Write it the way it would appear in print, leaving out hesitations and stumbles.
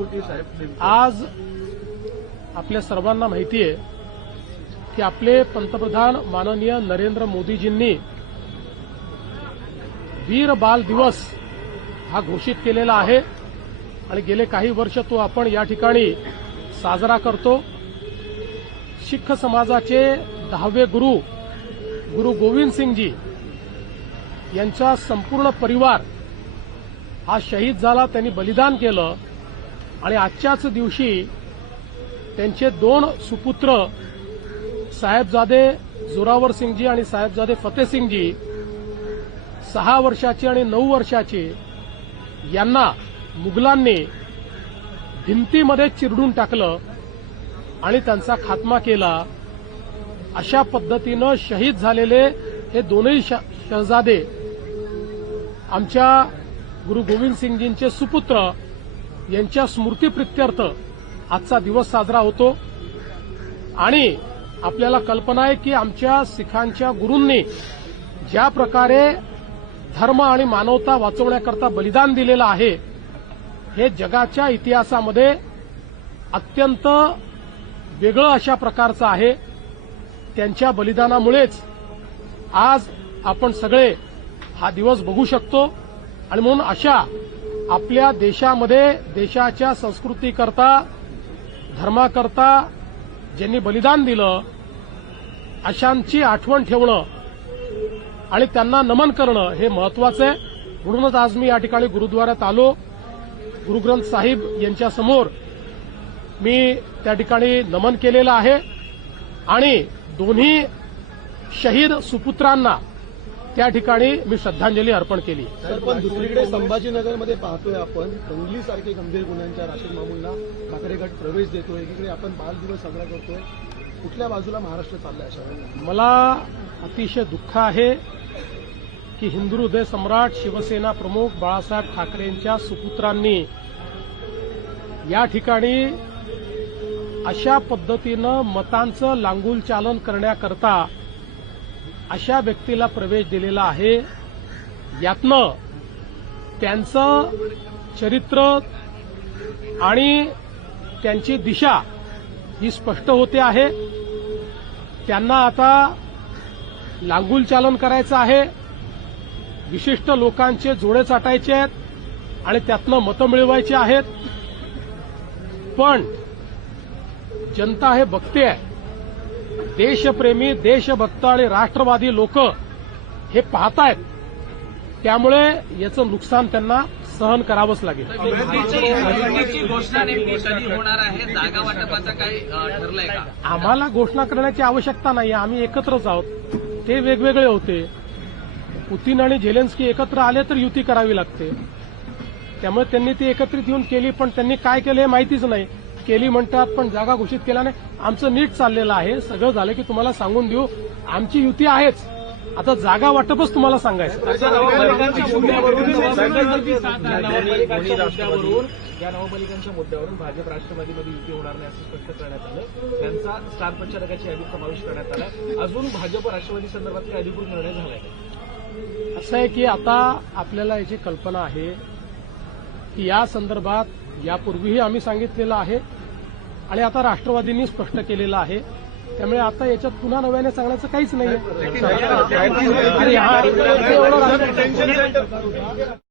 होती साहेब? आज आपल्या सर्वांना माहिती आहे की आपले पंतप्रधान माननीय नरेंद्र मोदीजींनी वीर बाल दिवस हा घोषित केलेला आहे आणि गेले काही वर्ष तो आपण या ठिकाणी साजरा करतो। शीख समाजाचे 10वे गुरु गोविंद सिंगजी यांचा संपूर्ण परिवार हा शहीद झाला, त्यांनी बलिदान केलं आणि आजच्याच दिवशी त्यांचे 2 सुपुत्र साहेबजादे जोरावर सिंगजी आणि साहेबजादे फतेह सिंगजी 6 वर्षाचे आणि 9 वर्षाचे यांना मुघलांनी भिंतीमध्ये चिरडून टाकलं आणि त्यांचा खात्मा केला। अशा पद्धतीनं शहीद झालेले हे दोनही शहजादे आमच्या गुरु गोविंद सिंगजींचे सुपुत्र यांच्या स्मृतीप्रित्यर्थ आजचा दिवस साजरा होतो। आणि आपल्याला कल्पना आहे की आमच्या सिखांच्या गुरूंनी ज्या प्रकारे धर्म आणि मानवता वाचवण्याकरता बलिदान दिलेलं आहे हे जगाच्या इतिहासामध्ये अत्यंत वेगळं अशा प्रकारचं आहे। त्यांच्या बलिदानामुळेच आज आपण सगळे हा दिवस बघू शकतो आणि म्हणून अशा आपल्या देशामध्ये देशाच्या संस्कृतीकरता धर्माकरता ज्यांनी बलिदान दिलं अशांची आठवण ठेवणं आणि त्यांना नमन करणं हे महत्वाचं आहे। म्हणूनच आज मी या ठिकाणी गुरुद्वारात आलो। गुरु ग्रंथ साहिब यांच्यासमोर मी त्या ठिकाणी नमन केलेलं आहे आणि दोन्ही शहीद सुपुत्रांना त्या ठिकाणी मी श्रद्धांजली अर्पण केली। पण दुसरीकडे संभाजीनगरमध्ये पाहतोय आपण दंगलीसारखे गंभीर गुन्ह्यांच्या राशीद मामूंना ठाकरे गट प्रवेश देतोय, एकीकडे आपण बाल दिवस साजरा करतोय। कुठल्या बाजूला महाराष्ट्र चाललाय अशा वेळेला? मला अतिशय दुःख आहे की हिंदू हृदय सम्राट शिवसेना प्रमुख बाळासाहेब ठाकरेंच्या सुपुत्रांनी या ठिकाणी अशा पद्धतीनं मतांचं लांगुलचालन करण्याकरता अशा व्यक्तीला प्रवेश दिलेला आहे। यातनं त्यांचं चरित्र आणि त्यांची दिशा ही स्पष्ट होते आहे। त्यांना आता लांगुलचालन करायचं आहे, विशिष्ट लोकांचे जोडे चाटायचे आहेत आणि त्यातनं मतं मिळवायची आहेत। पण जनता हे बघते आहे, देशप्रेमी देशभक्त आणि राष्ट्रवादी लोक हे पाहतायत, त्यामुळे याचं नुकसान त्यांना सहन करावंच लागेल। युतीची घोषणा नेमकी कधी होणार आहे? जागा वाटपाचं काही ठरलंय का? आम्हाला घोषणा करण्याची आवश्यकता नाही, आम्ही एकत्रच आहोत। ते वेगवेगळे होते, पुतीन आणि झेलेन्स्की एकत्र आले तर युती करावी लागते, त्यामुळे त्यांनी ती एकत्रित येऊन केली। पण त्यांनी काय केलं हे माहितीच नाही, केली म्हणतात पण जागा घोषित केला नाही। आमचं नीट चाललेलं आहे, सगळं झालं की तुम्हाला सांगून देऊ। आमची युती आहेच, आता जागा वाटपच तुम्हाला सांगायचं। या नवबलिकांच्या मुद्द्यावरून भाजप राष्ट्रवादीमध्ये युती होणार नाही असं स्पष्ट करण्यात आलं। त्यांचा स्टार प्रचारकाची यादीत समावेश करण्यात आला। अजून भाजप राष्ट्रवादी संदर्भात काही अधिकृत निर्णय झालाय? असं आहे की आता आपल्याला याची कल्पना आहे की या संदर्भात यापूर्वीही आम्ही सांगितलेलं आहे आणि आता राष्ट्रवादींनी स्पष्ट केलेलं आहे, त्यामुळे आता याच्यात पुन्हा नव्याने सांगण्याचं काहीच नाही आहे।